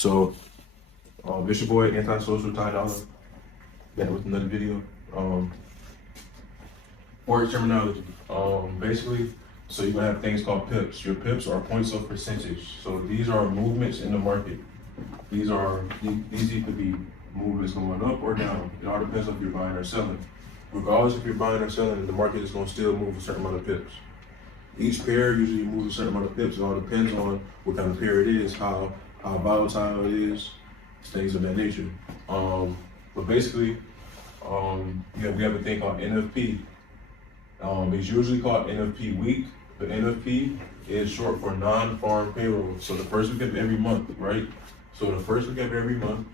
So, it's your boy Antisocial Ty Dollar, back with another video. Forex terminology. Basically, so you're gonna have things called pips. Your pips are points of percentage. So these are movements in the market. These could be movements going up or down. It all depends on if you're buying or selling. Regardless if you're buying or selling, the market is gonna still move a certain amount of pips. Each pair usually moves a certain amount of pips. It all depends on what kind of pair it is, how volatile it is, things of that nature. But basically, we have a thing called NFP. It's usually called NFP week, but NFP is short for non-farm payroll. So the first week of every month, right? So the first week of every month,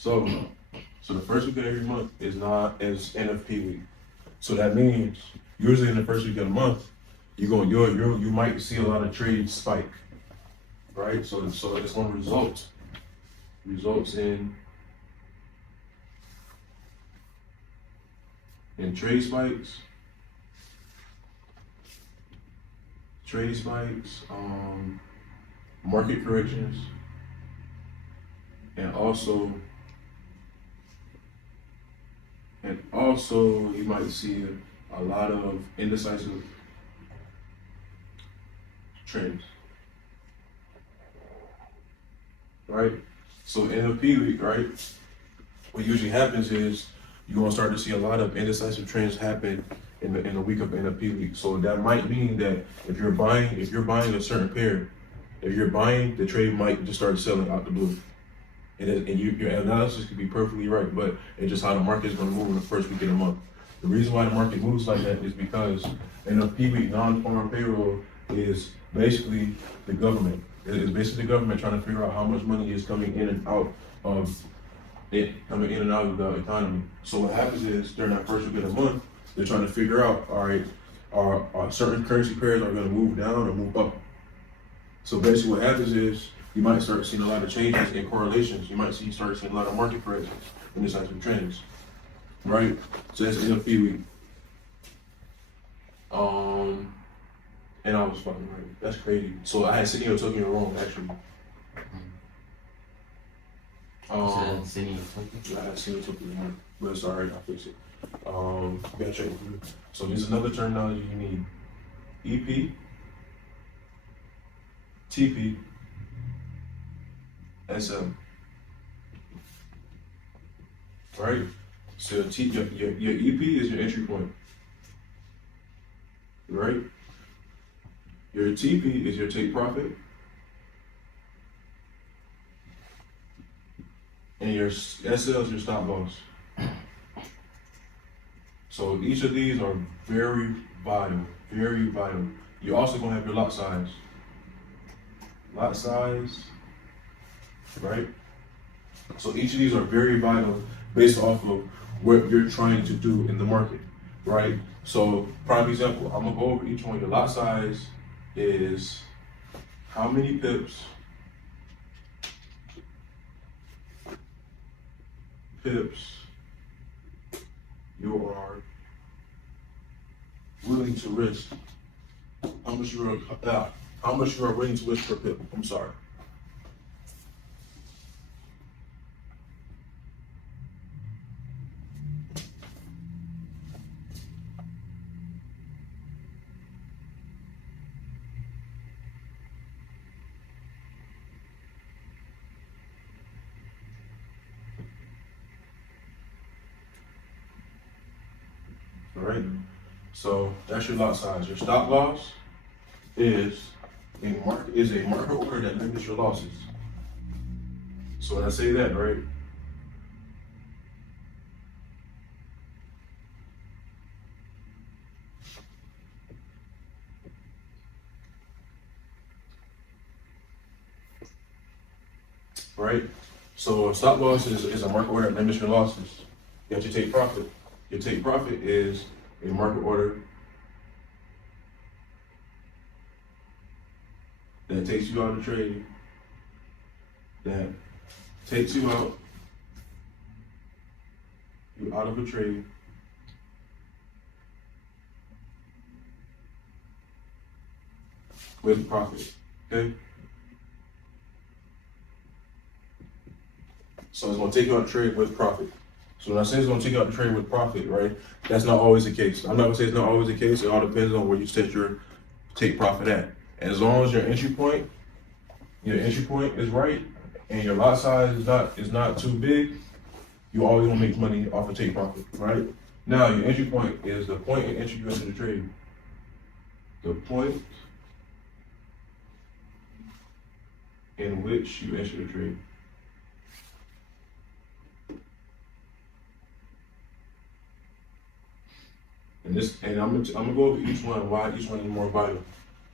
so the first week of every month is NFP week. So that means usually in the first week of the month, you might see a lot of trades spike, right? So it's going to results in trade spikes, market corrections, and also you might see a lot of indecisive trends, right? So NFP week, right? What usually happens is you're gonna start to see a lot of indecisive trends happen in the week of NFP week. So that might mean that if you're buying a certain pair, the trade might just start selling out the blue. And your analysis could be perfectly right, but it's just how the market is going to move in the first week of the month. The reason why the market moves like that is because NFP week non-farm payroll is basically the government. It's basically the government trying to figure out how much money is coming in and out of the economy. So what happens is during that first week of the month, they're trying to figure out, all right, are certain currency pairs are going to move down or move up? So basically what happens is you might start seeing a lot of changes in correlations. You might start seeing a lot of market corrections in this type of trends, right? So that's NFP week. And I was fucking right. That's crazy. So I had Sydney Tokyo wrong actually. I had Sydney Tokyo wrong, but it's alright. I'll fix it. You gotta check it through. So there's another terminology you need: EP, TP, SM. Right? So your EP is your entry point. Right? Your TP is your take profit. And your SL is your stop loss. So each of these are very vital, very vital. You're also gonna have your lot size. Lot size, right? So each of these are very vital based off of what you're trying to do in the market, right? So prime example, I'm gonna go over each one. Your lot size is how many pips you are willing to risk. How much you are willing to risk per pip. I'm sorry. All right. So that's your lot size. Your stop loss is a market order that limits your losses. So when I say that, right? Right? So stop loss is a market order that limits your losses. You have to take profit. Your take profit is a market order that takes you out of trading, that takes you out You out of a trade with profit. Okay? So it's gonna take you out of trade with profit. So when I say it's gonna take you out of trade with profit, right? That's not always the case. I'm not gonna say it's not always the case. It all depends on where you set your take profit at. As long as your entry point is right and your lot size is not too big, you always gonna make money off of take profit, right? Now your entry point is the point in entry you enter the trade. The point in which you enter the trade. And I'm gonna go over each one, why each one is more vital,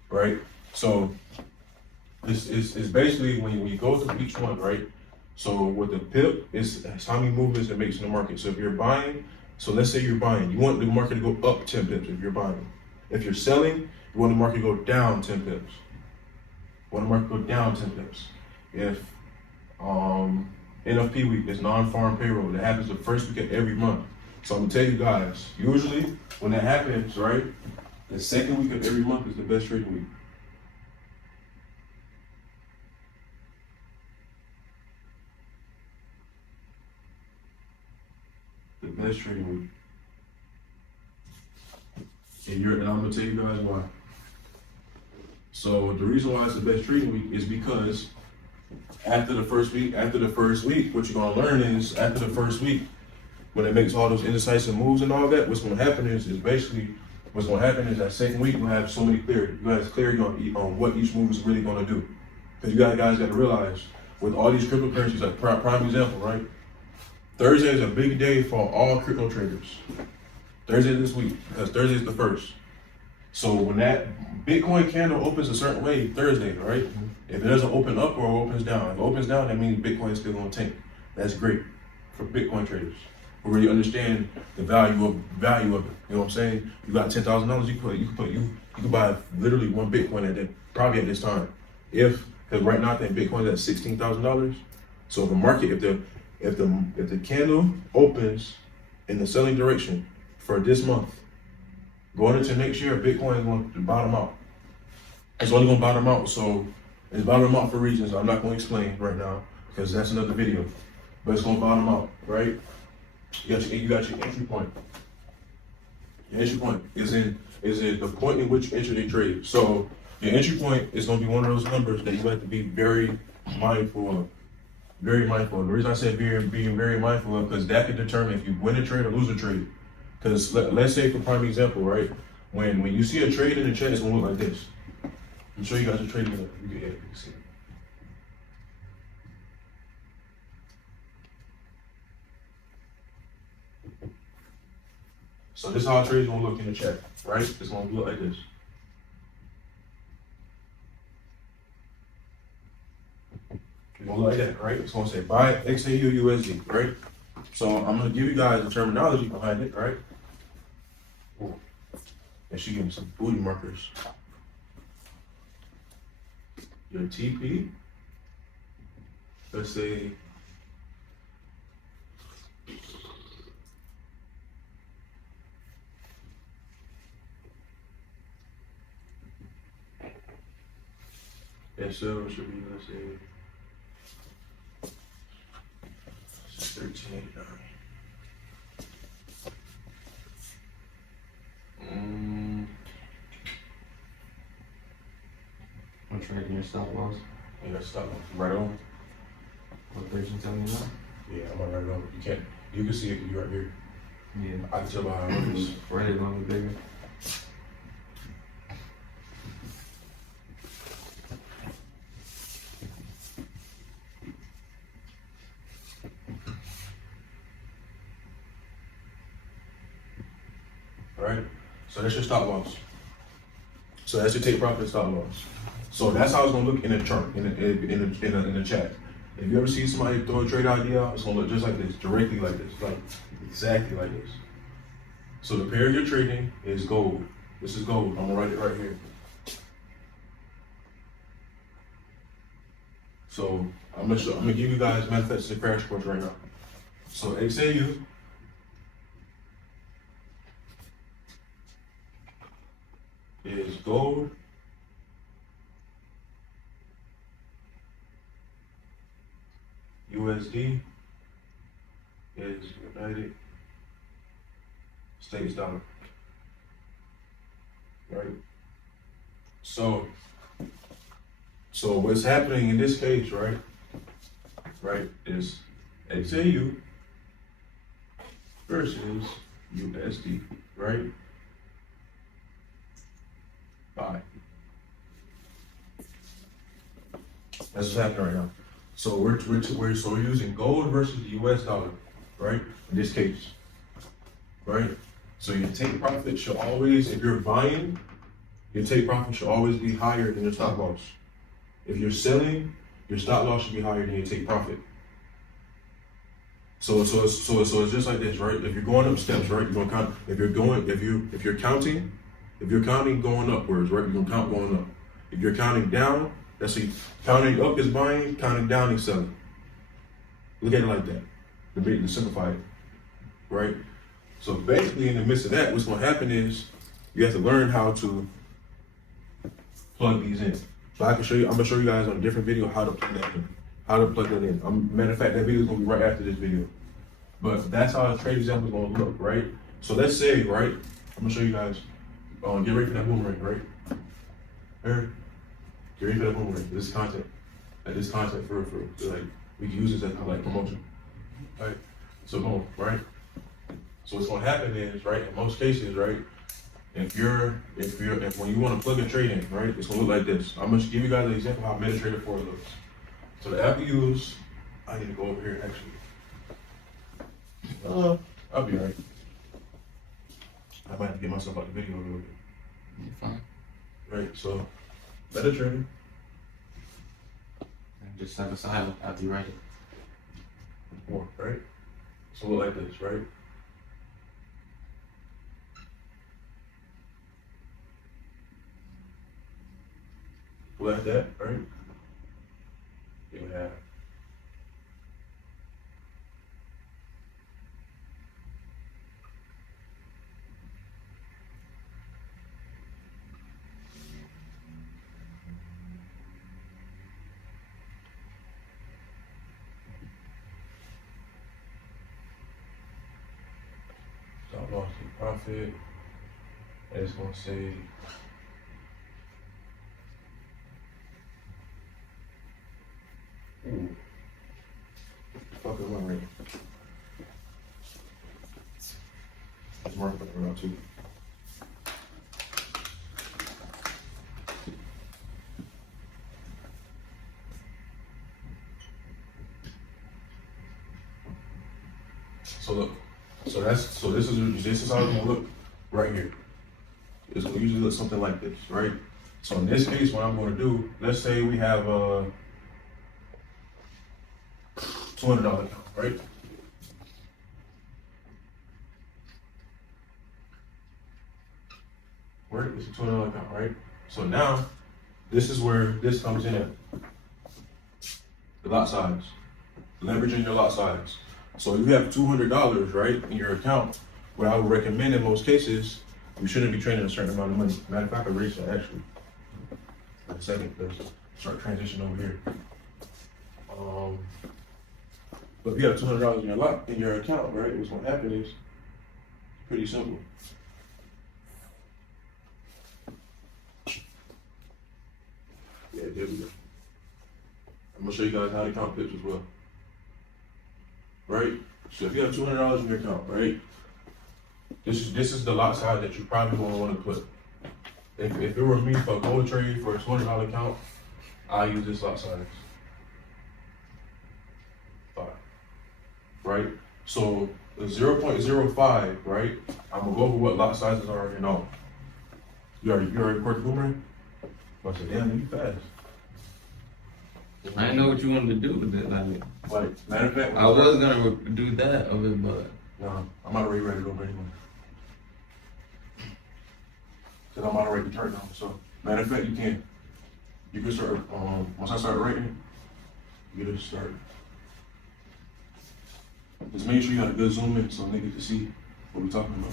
right? So it's basically when you go through each one, right? So with the pip, it's how many movements it makes in the market. So if you're buying, so let's say you're buying, you want the market to go up 10 pips if you're buying. If you're selling, you want the market to go down 10 pips. You want the market to go down 10 pips. If NFP week is non-farm payroll, that happens the first week of every month. So I'm gonna tell you guys, usually when that happens, right, the second week of every month is the best trading week. The best trading week. And I'm gonna tell you guys why. So the reason why it's the best trading week is because after the first week, what you're gonna learn is after the first week, when it makes all those indecisive moves and all that, what's gonna happen is that second week you'll have so many clarity. You guys clarity on what each move is really gonna do. Because you guys gotta realize with all these cryptocurrencies, like prime example, right? Thursday is a big day for all crypto traders. Thursday this week, because Thursday is the first. So when that Bitcoin candle opens a certain way Thursday, right? If it doesn't open up or opens down, if it opens down, that means Bitcoin is still gonna tank. That's great for Bitcoin traders. Who really understand the value of it. You know what I'm saying? You got $10,000, you can buy literally one Bitcoin probably at this time. Because right now I think Bitcoin is at $16,000. So the market, if the candle opens in the selling direction for this month, going into next year, Bitcoin is going to bottom out. It's only going to bottom out. So it's bottom out for reasons I'm not going to explain right now because that's another video. But it's going to bottom out, right? You got your entry point. Your entry point is the point in which you enter the trade. So your entry point is going to be one of those numbers that you have to be very mindful of. Very mindful. The reason I said being very mindful of because that can determine if you win a trade or lose a trade. Because let's say for prime example, right? When you see a trade in the chat, it's gonna look like this. I'm sure you guys are trading it. You can see it. So this is how a trade is gonna look in the chat, right? It's gonna look like this. It's gonna look like that, right? It's gonna say buy XAU USD, right? So I'm gonna give you guys the terminology behind it, right? Ooh. And she gave me some booty markers. Your TP, let's say SL should be, let's say 1389. I'm trading your stop loss. You got stop right on. What 1379? Yeah, I'm gonna write it on. You can see it because you're right here. Yeah. I can tell by how it is. Right, it's gonna be bigger. Right? So that's your stop loss. So that's your take profit and stop loss. So that's how it's gonna look in a chart, in the chat. If you ever see somebody throw a trade idea out, it's gonna look just like this, directly like this, like exactly like this. So the pair you're trading is gold. This is gold. I'm gonna write it right here. So I'm gonna give you guys manifest a crash course right now. So XAU is gold. USD is United States dollar. Right? So what's happening in this case, right, is XAU versus USD, right? Buy. That's what's happening right now. So we're using gold versus the US dollar, right? In this case, right? So your take profit should always, if you're buying, your take profit should always be higher than your stop loss. If you're selling, your stop loss should be higher than your take profit. So it's just like this, right? If you're going up steps, right, you're gonna count. If you're counting going upwards, right, you're gonna count going up. If you're counting down, that's it. Counting up is buying, counting down is selling. Look at it like that. To simplify it, right? So basically, in the midst of that, what's gonna happen is you have to learn how to plug these in. So I can show you. I'm gonna show you guys on a different video how to plug that in. Matter of fact, that video is gonna be right after this video. But that's how a trade example is gonna look, right? So let's say, right, I'm gonna show you guys. Get ready for that boomerang, right? Here, get ready for that boomerang. This is content. This content for like we can use this as like promotion. Right? So boom, right? So what's gonna happen is, right, in most cases, right, if when you want to plug a trade in, right, it's gonna look like this. I'm gonna give you guys an example of how MetaTrader 4 looks. So the app we use, I need to go over here actually. I'll be alright. I might have to get myself out the video a little bit. You're fine. Right, so MetaTrader. And just step aside after you write it. 4, right? So look like this, right? Like that, right? You have stop loss and profit. And it's gonna say fuck it, one right. Let's mark it around too. So look, this is how it's gonna look right here. It's gonna usually look something like this, right? So in this case, what I'm gonna do, let's say we have a $200 account, right? Where is a $200 account, right? So now, this is where this comes in at. The lot size. Leveraging your lot size. So if you have $200, right, in your account, what I would recommend in most cases, you shouldn't be trading a certain amount of money. Matter of fact, I could erase that actually. Wait a second, let's start transition over here. But if you have $200 in your account, right, what's gonna happen is pretty simple. Yeah, there we go. I'm gonna show you guys how to count pips as well. Right? So if you have $200 in your account, right? This is the lot size that you probably gonna want to put. If it were me for a gold trade for a $200 account, I use this lot size. 5. Right? So the 0.05, right? I'm gonna go over what lot sizes are in all. You already recorded the boomerang? I said, damn, you fast. I didn't know what you wanted to do with it. Like, matter of fact, I was gonna do that of it, but no, I'm already ready to go anyway. Cause I'm already turned on. So, matter of fact, you can start. Once I start writing, you just start. Just make sure you got a good zoom in so niggas can see what we're talking about.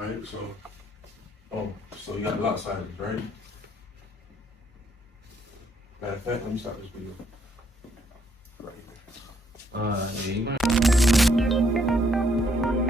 Alright, so you got lot sizes, right? Matter of fact, let me stop this video. Right here. Yeah, you might.